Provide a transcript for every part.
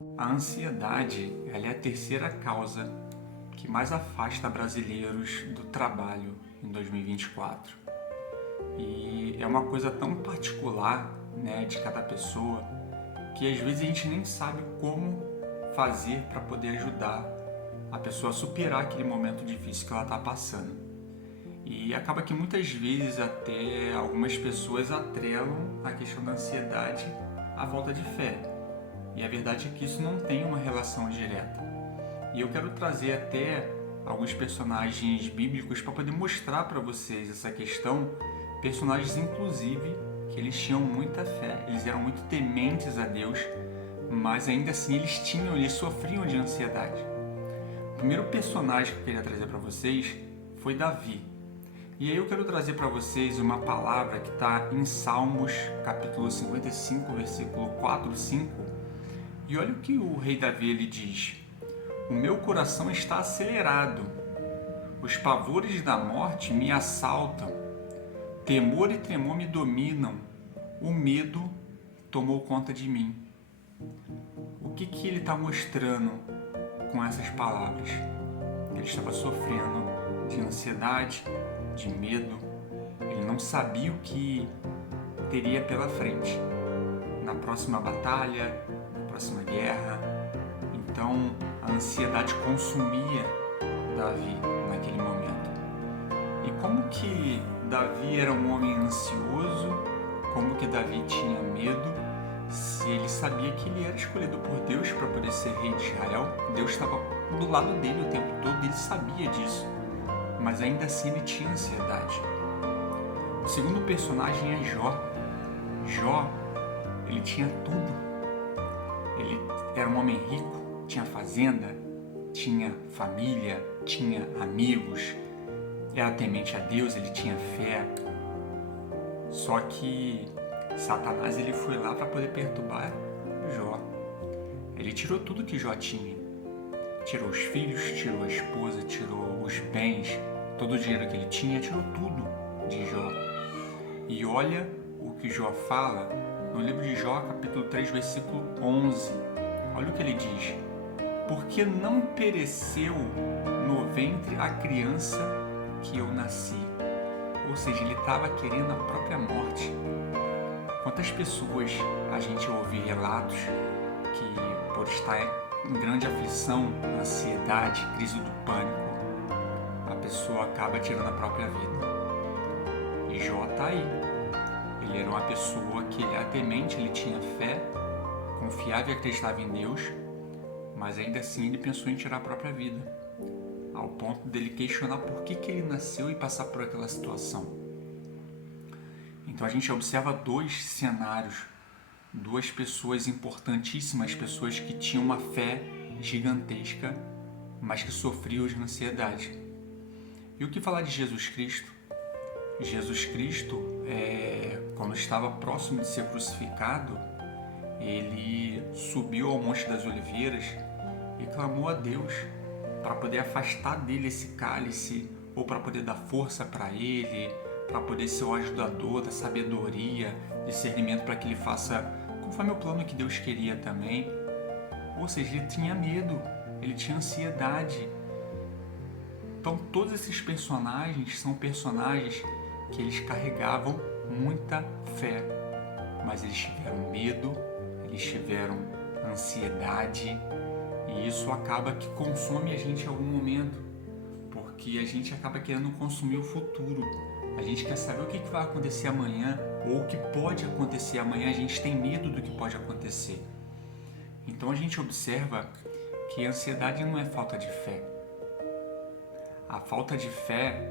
A ansiedade, ela é a terceira causa que mais afasta brasileiros do trabalho em 2024. E é uma coisa tão particular, né, de cada pessoa, que às vezes a gente nem sabe como fazer para poder ajudar a pessoa a superar aquele momento difícil que ela está passando. E acaba que muitas vezes até algumas pessoas atrelam a questão da ansiedade à falta de fé. E a verdade é que isso não tem uma relação direta. E eu quero trazer até alguns personagens bíblicos para poder mostrar para vocês essa questão. Personagens, inclusive, que eles tinham muita fé, eles eram muito tementes a Deus, mas ainda assim eles sofriam de ansiedade. O primeiro personagem que eu queria trazer para vocês foi Davi. E aí eu quero trazer para vocês uma palavra que está em Salmos, capítulo 55, versículo 4, 5. E olha o que o rei Davi ele diz: o meu coração está acelerado, os pavores da morte me assaltam, temor e tremor me dominam, o medo tomou conta de mim. O que ele está mostrando com essas palavras? Ele estava sofrendo de ansiedade, de medo, ele não sabia o que teria pela frente, na próxima batalha, na próxima guerra. Então a ansiedade consumia Davi naquele momento. E como que Davi era um homem ansioso, como que Davi tinha medo, se ele sabia que ele era escolhido por Deus para poder ser rei de Israel? Deus estava do lado dele o tempo todo, ele sabia disso, mas ainda assim ele tinha ansiedade. O segundo personagem é Jó. Jó, ele tinha tudo. Ele era um homem rico, tinha fazenda, tinha família, tinha amigos, era temente a Deus, ele tinha fé. Só que Satanás ele foi lá para poder perturbar Jó. Ele tirou tudo que Jó tinha. Tirou os filhos, tirou a esposa, tirou os bens, todo o dinheiro que ele tinha, tirou tudo de Jó. E olha o que Jó fala no livro de Jó, capítulo 3, versículo 11. Olha o que ele diz: porque não pereceu no ventre a criança que eu nasci. Ou seja, ele estava querendo a própria morte. Quantas pessoas a gente ouve relatos que, por estar em grande aflição, ansiedade, crise do pânico, a pessoa acaba tirando a própria vida. E Jó está aí. Ele era uma pessoa que ele era temente, ele tinha fé, confiava e acreditava em Deus, mas ainda assim ele pensou em tirar a própria vida, ao ponto dele questionar por que ele nasceu e passar por aquela situação. Então a gente observa dois cenários, duas pessoas importantíssimas, pessoas que tinham uma fé gigantesca, mas que sofriam de ansiedade. E o que falar de Jesus Cristo? Jesus Cristo, quando estava próximo de ser crucificado, ele subiu ao Monte das Oliveiras e clamou a Deus para poder afastar dele esse cálice, ou para poder dar força para ele, para poder ser o ajudador da sabedoria, discernimento para que ele faça conforme o plano que Deus queria também. Ou seja, ele tinha medo, ele tinha ansiedade. Então todos esses personagens são personagens que eles carregavam muita fé, mas eles tiveram medo, eles tiveram ansiedade, e isso acaba que consome a gente em algum momento, porque a gente acaba querendo consumir o futuro. A gente quer saber o que vai acontecer amanhã, ou o que pode acontecer amanhã, a gente tem medo do que pode acontecer. Então a gente observa que a ansiedade não é falta de fé. A falta de fé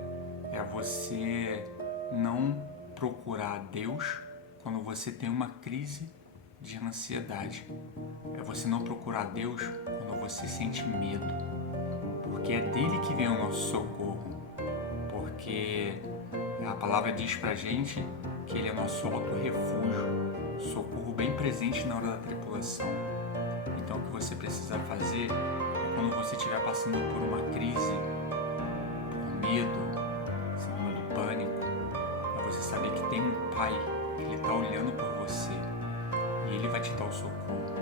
é você não procurar Deus quando você tem uma crise de ansiedade. É você não procurar Deus quando você sente medo, porque é dele que vem o nosso socorro. Porque a palavra diz pra gente que ele é nosso alto refúgio, socorro bem presente na hora da tribulação. Então o que você precisa fazer é, quando você estiver passando por uma crise, por medo, síndrome do pânico, é você saber que tem um Pai que ele está olhando por você e ele vai te dar o socorro.